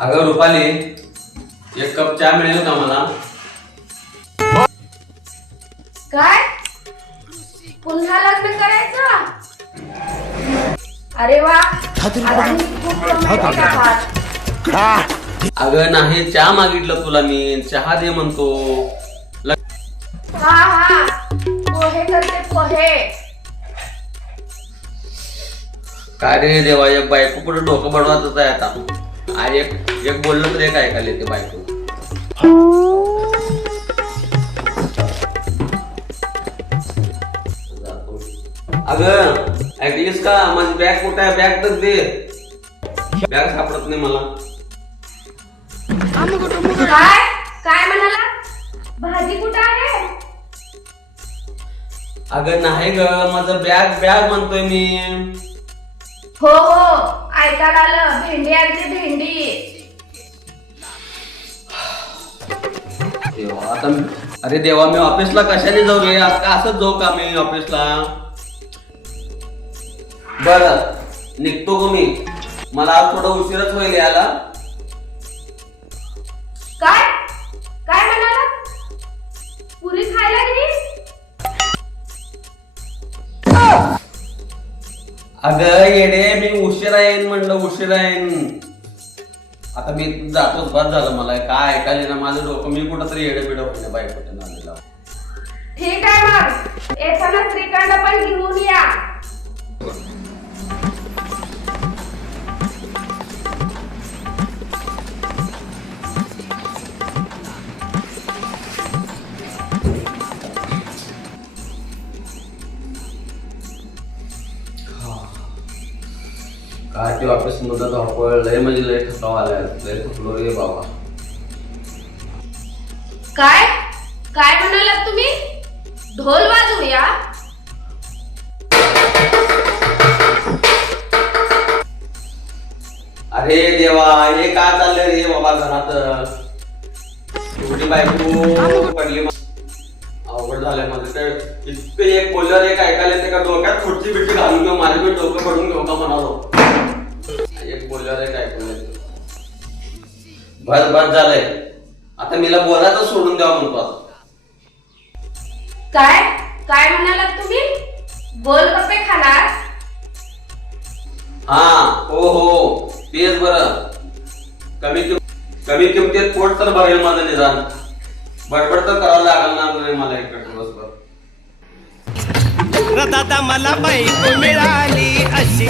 अगं रुपाली, एक कप चहा मिळेल का मला? काय पुन्हा लग्न करायचं? अरे वा, आधी खूप romantic आहात. अगं नाही, चहा मागितलं तुला मी, चहा दे म्हणतो. हा हा, पोहे करते पोहे. काय रे देवा, एक बायको पुढे डोकं बडवायचं आहे आता. एक बोललं तर एक ऐकायला येते बायको. अगं ऐकलीस का, माझी बॅग कुठे आहे? बॅग तर दे. बॅग सापडत नाही मला. काय काय म्हणाला? भाजी कुठं आहे? अगं नाही ग, माझं बॅग बॅग म्हणतोय मी. हो हो, ऐकायला आलं. भेंडी आणते भेंडी. आता अरे देवा, मी ऑफिसला कशाने जाऊ रे? असंच जाऊ का मी ऑफिसला? बर निघतो ग मी. मला आज थोडा उशीरच होईल यायला. काय काय म्हणाला? पुरी खायला गेली? अगं येडे, मी उशिरा येईन म्हणलं, उशिरा येईन. आता मी जातोच, बस झालं. मला काय ऐकायला ना माझं डोकं. मी कुठं तरी येडे बिडं होते बायकोच्या नांदीला. ठीक आहे, मग येताना श्रीखंड पण घेऊन या. काय ते ऑफिस मध्ये धावपळ लय, म्हणजे लय थकावा आलाय. लय थकलो रे बाबा. काय काय म्हणालात तुम्ही? ढोल वाजवूया? अरे देवा, हे काय चाललंय रे बाबा घरात? एवढी बायको पडली, अवघड झालंय माझं. तर इतकं एक बोलल्यावर एक ऐकायला येते का? डोक्यात खुर्ची बिट्टी घालून घेऊ, माझं मी डोकं पडून घेऊ का म्हणालो. एक बोलल्यावर एक ऐकायला येते. बस झालंय आता. मीला बोलायचं सोडून द्यावं म्हणतो आता. काय काय म्हणालात तुम्ही? गोलगप्पे खाणार? हा हो हो, तेच बरं. कमी किमतीत पोट तर भरेल माझं निदान. बडबड तर करावं लागल ना मला एक दिवसभर. दादा मला बायको मिळाली अशी